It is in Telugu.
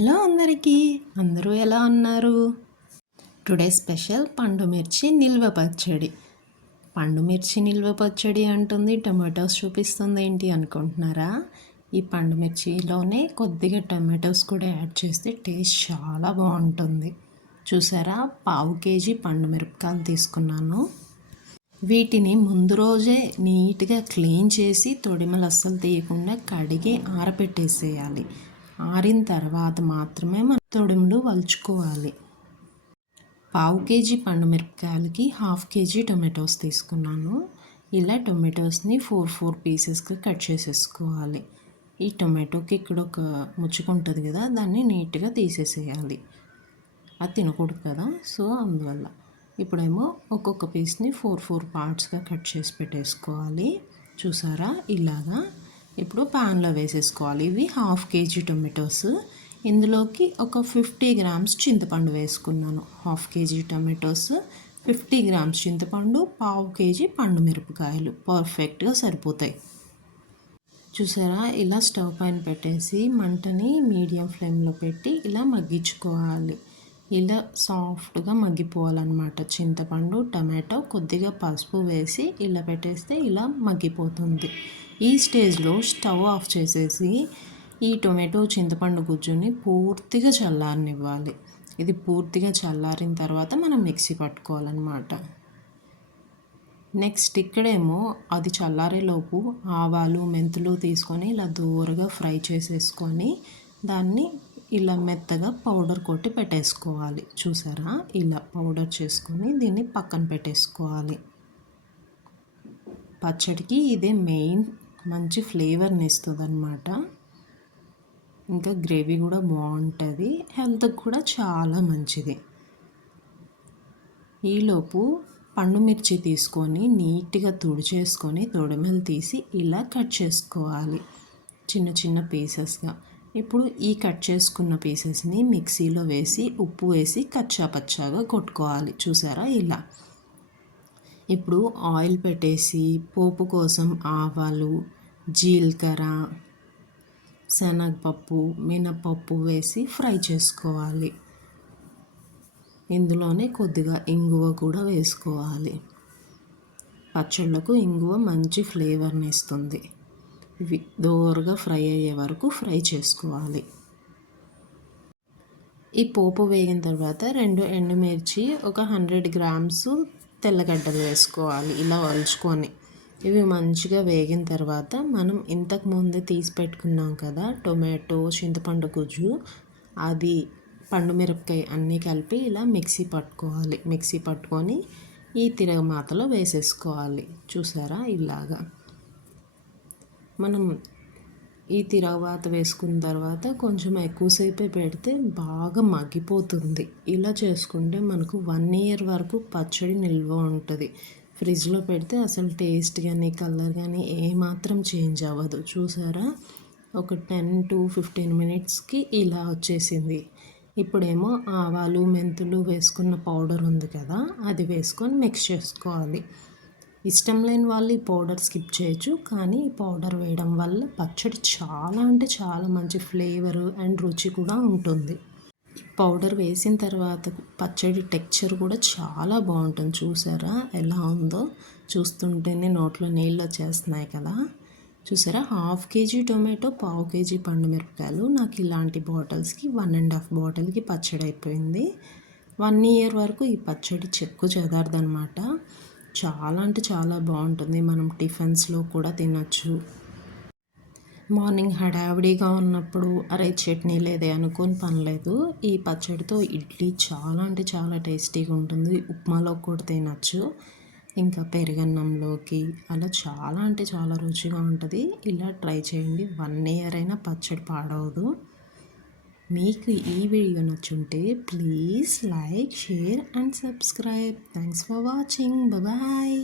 హలో అందరికీ, అందరూ ఎలా ఉన్నారు? టుడే స్పెషల్ పండు మిర్చి నిల్వ పచ్చడి. పండు మిర్చి నిల్వ పచ్చడి అంటుంది, టొమాటోస్ చూపిస్తుంది ఏంటి అనుకుంటున్నారా? ఈ పండు మిర్చిలోనే కొద్దిగా టొమాటోస్ కూడా యాడ్ చేస్తే టేస్ట్ చాలా బాగుంటుంది. చూసారా, 1/2 కేజీ పండు మిరపకాయలు తీసుకున్నాను. వీటిని ముందు రోజే నీట్గా క్లీన్ చేసి తొడిమలు అస్సలు తీయకుండా కడిగి ఆరబెట్టేసేయాలి. ఆరిన తర్వాత మాత్రమే మనం తొడిమలు వలుచుకోవాలి. 1/2 కేజీ పండు మిరపకాయలకి 1/2 కేజీ టొమాటోస్ తీసుకున్నాను. ఇలా టొమాటోస్ని 4 పీసెస్గా కట్ చేసేసుకోవాలి. ఈ టొమాటోకి ఇక్కడ ఒక ముచ్చుకుంటుంది కదా, దాన్ని నీట్గా తీసేసేయాలి. అది తినకూడదు కదా, సో అందువల్ల ఇప్పుడేమో ఒక్కొక్క పీస్ని 4 పార్ట్స్గా కట్ చేసి పెట్టేసుకోవాలి. చూసారా ఇలాగా. ఇప్పుడు ప్యాన్లో వేసేసుకోవాలి. ఇవి 1/2 కేజీ టొమాటోస్. ఇందులోకి ఒక 50 గ్రామ్స్ చింతపండు వేసుకున్నాను. 1/2 కేజీ టొమాటోస్, 50 గ్రామ్స్ చింతపండు, 1/2 కేజీ పండు మిరపకాయలు పర్ఫెక్ట్గా సరిపోతాయి. చూసారా, ఇలా స్టవ్ పైన పెట్టేసి మంటని మీడియం ఫ్లేమ్లో పెట్టి ఇలా మగ్గించుకోవాలి. ఇలా సాఫ్ట్గా మగ్గిపోవాలన్నమాట. చింతపండు, టమాటో, కొద్దిగా పసుపు వేసి ఇలా పెట్టేస్తే ఇలా మగ్గిపోతుంది. ఈ స్టేజ్లో స్టవ్ ఆఫ్ చేసేసి ఈ టొమాటో చింతపండు గుజ్జుని పూర్తిగా చల్లారనివ్వాలి. ఇది పూర్తిగా చల్లారిన తర్వాత మనం మిక్సీ పట్టుకోవాలన్నమాట. నెక్స్ట్ ఇక్కడేమో అది చల్లారేలోపు ఆవాలు, మెంతులు తీసుకొని ఇలా దూరగా ఫ్రై చేసేసుకొని దాన్ని ఇలా మెత్తగా పౌడర్ కొట్టి పెట్టేసుకోవాలి. చూసారా, ఇలా పౌడర్ చేసుకొని దీన్ని పక్కన పెట్టేసుకోవాలి. పచ్చడికి ఇదే మెయిన్, మంచి ఫ్లేవర్ని ఇస్తుంది అన్నమాట. ఇంకా గ్రేవీ కూడా బాగుంటుంది, హెల్త్కి కూడా చాలా మంచిది. ఈలోపు పండు మిర్చి తీసుకొని నీట్గా తుడిచేసుకొని తొడిమెలు తీసి ఇలా కట్ చేసుకోవాలి చిన్న చిన్న పీసెస్గా. ఇప్పుడు ఈ కట్ చేసుకున్న పీసెస్ని మిక్సీలో వేసి ఉప్పు వేసి కచ్చాపచ్చాగా కొట్టుకోవాలి. చూసారా ఇలా. ఇప్పుడు ఆయిల్ పెట్టేసి పోపు కోసం ఆవాలు, జీలకర్ర, శనగపప్పు, మినపప్పు వేసి ఫ్రై చేసుకోవాలి. ఇందులోనే కొద్దిగా ఇంగువ కూడా వేసుకోవాలి. పచ్చళ్ళకు ఇంగువ మంచి ఫ్లేవర్ని ఇస్తుంది. ఇవి దోరగా ఫ్రై అయ్యే వరకు ఫ్రై చేసుకోవాలి. ఈ పోపు వేగిన తర్వాత 2 ఎండుమిర్చి, ఒక 100 గ్రామ్స్ తెల్లగడ్డలు వేసుకోవాలి. ఇలా వలుచుకొని ఇవి మంచిగా వేగిన తర్వాత మనం ఇంతకు ముందే తీసి పెట్టుకున్నాం కదా టొమాటో, చింతపండు గుజ్జు, అది పండు మిరపకాయ అన్నీ కలిపి ఇలా మిక్సీ పట్టుకోవాలి. మిక్సీ పట్టుకొని ఈ తిరగమాతలో వేసేసుకోవాలి. చూసారా ఇలాగా. మనం ఈ తిరగమాత వేసుకున్న తర్వాత కొంచెం ఎక్కువసేపే పెడితే బాగా మగ్గిపోతుంది. ఇలా చేసుకుంటే మనకు 1 ఇయర్ వరకు పచ్చడి నిల్వ ఉంటుంది. ఫ్రిడ్జ్లో పెడితే అసలు టేస్ట్ కానీ కలర్ కానీ ఏమాత్రం చేంజ్ అవ్వదు. చూసారా, ఒక 10 to 15 మినిట్స్కి ఇలా వచ్చేసింది. ఇప్పుడేమో ఆవాలు, మెంతులు వేసుకున్న పౌడర్ ఉంది కదా, అది వేసుకొని మిక్స్ చేసుకోవాలి. ఇష్టం లేని వాళ్ళు ఈ పౌడర్ స్కిప్ చేయొచ్చు, కానీ ఈ పౌడర్ వేయడం వల్ల పచ్చడి చాలా అంటే చాలా మంచి ఫ్లేవర్ అండ్ రుచి కూడా ఉంటుంది. పౌడర్ వేసిన తర్వాత పచ్చడి టెక్స్చర్ కూడా చాలా బాగుంటుంది. చూసారా ఎలా ఉందో, చూస్తుంటేనే నోట్లో నీళ్ళు వచ్చేస్తున్నాయి కదా. చూసారా, 1/2 కేజీ టొమాటో, 1/2 కేజీ పండు మిరపకాయలు. నాకు ఇలాంటి బాటిల్స్కి 1.5 బాటిల్కి పచ్చడి అయిపోయింది. 1 ఇయర్ వరకు ఈ పచ్చడి చెక్కు చెదారదనమాట. చాలా అంటే చాలా బాగుంటుంది. మనం టిఫిన్స్లో కూడా తినచ్చు. మార్నింగ్ హడావిడిగా ఉన్నప్పుడు అరే చట్నీ లేదే అనుకోని పనిలేదు, ఈ పచ్చడితో ఇడ్లీ చాలా అంటే చాలా టేస్టీగా ఉంటుంది. ఉప్మాలో కూడా తినచ్చు, ఇంకా పెరుగన్నంలోకి అలా చాలా అంటే చాలా రుచిగా ఉంటుంది. ఇలా ట్రై చేయండి. 1 ఇయర్ అయినా పచ్చడి పాడవదు. మీకు ఈ వీడియో నచ్చుంటే please like, share and subscribe. Thanks for watching. Bye.